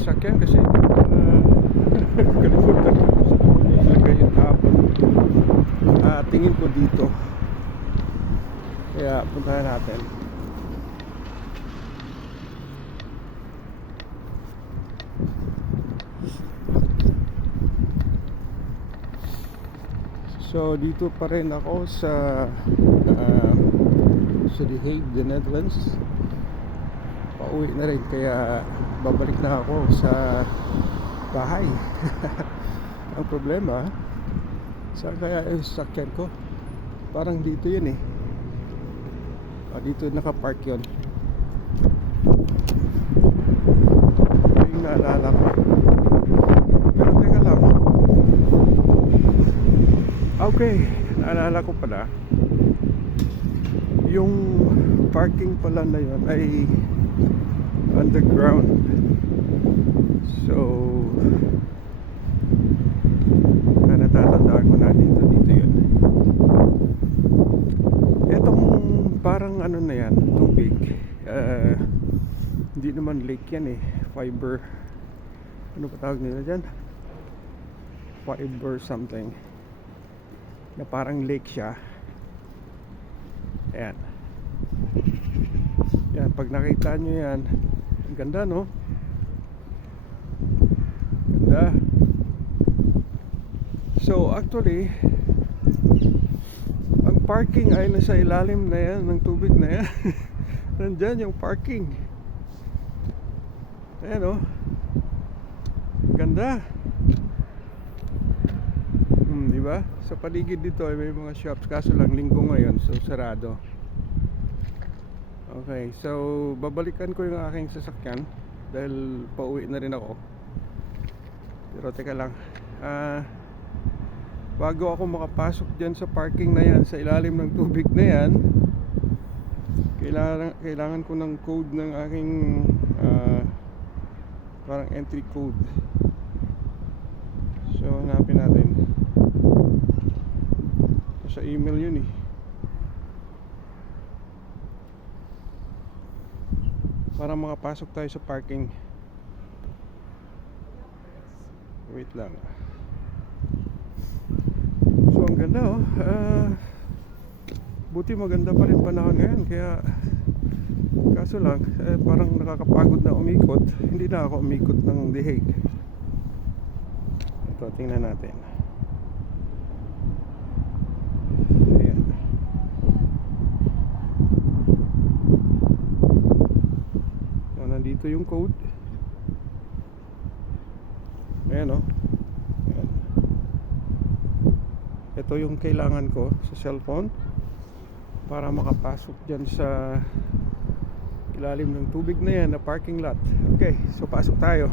sakyan kasi kalimutan ko sa ilagay yung hapon. Tingin ko dito, kaya puntahan natin. So dito pa rin ako sa The Hague, the Netherlands. Pauwi na rin, kaya babalik na ako sa bahay. Ang problema, saan kaya yung sakyan ko? Parang dito yun eh. Dito nakapark yun. Ito yung naalala ko. Pero teka lang. Okay, naalala ko pala. Yung parking pala na yun ay underground. So natatandaan ko na dito yun. Etong parang ano na yan, tubig, hindi naman lake yan eh, fiber, ano pa tawag nila dyan, fiber something, na parang lake siya. Ayan. Yan, pag nakita nyo yan, ang ganda no? Ganda. So actually, ang parking ay nasa ilalim na yan ng tubig na yan. Nandyan yung parking. Ayan oh. Ganda. Diba? Sa paligid dito ay may mga shops, kaso lang linggo ngayon, so sarado. Okay, so babalikan ko yung aking sasakyan dahil pauwi na rin ako. Pero teka lang, bago ako makapasok dyan sa parking na yan, sa ilalim ng tubig na yan, kailangan ko ng code ng aking parang entry code. So hanapin natin. Sa email yun eh. Para makapasok tayo sa parking. Wait lang. So ang ganda oh. Buti maganda pa rin panahon ngayon, kaya kaso lang parang nakakapagod na umikot. Hindi na ako umikot ng The Hague. Ito, tingnan natin. Dito yung code. Ayan o. Ayan. Ito yung kailangan ko sa cellphone para makapasok dyan sa ilalim ng tubig na yan na parking lot. Okay, so pasok tayo.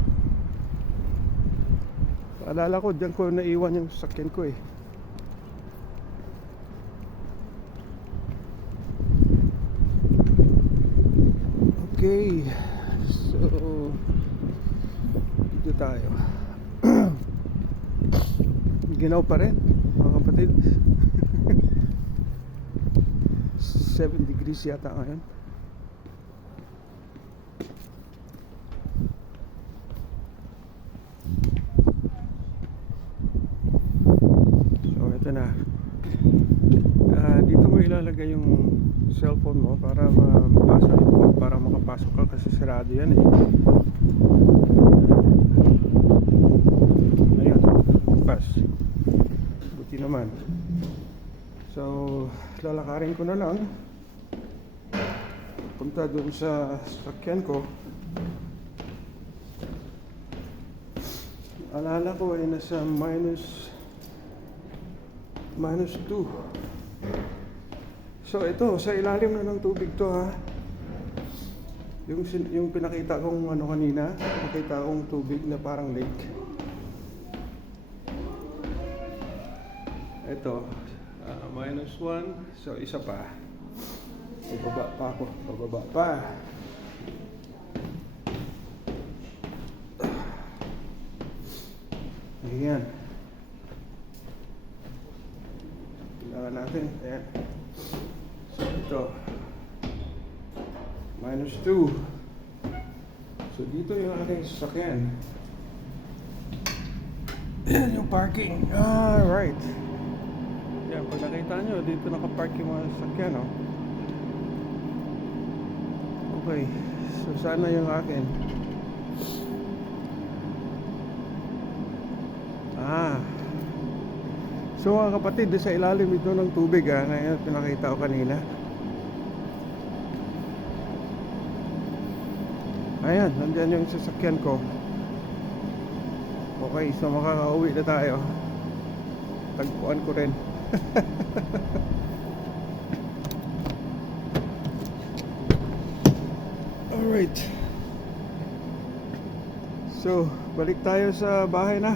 Paalala ko, dyan ko naiwan yung sasakyan ko eh. Okay, so dito tayo. Ginaw pa rin mga kapatid. 7 degrees yata ngayon. So ito na. Dito mo ilalagay yung cellphone mo para mabasa yung code para makapasok ka, kasi sarado yan eh. Ayan, pass. Buti naman. So lalakarin ko na lang punta dun sa sakyan ko. Alala ko ay nasa minus 2. So ito, sa ilalim na ng tubig to ha. Yung pinakita kong ano kanina, pinakita kong tubig na parang lake. Ito, minus 1. So isa pa. Bababa pa ako, bababa pa. Ayan. Kailangan natin, ayan. So ito, minus 2. So dito yung aking sasakyan. Yan yung parking. Right. Yan, pag nakita nyo, dito nakapark yung mga sasakyan, oh. Okay. So sana yung akin. So mga kapatid, sa ilalim ito ng tubig, ngayon pinakita ko kanina. Ayan, nandyan yung sasakyan ko. Okay, so makakauwi na tayo. Tagpuan ko rin. Alright. So, balik tayo sa bahay na.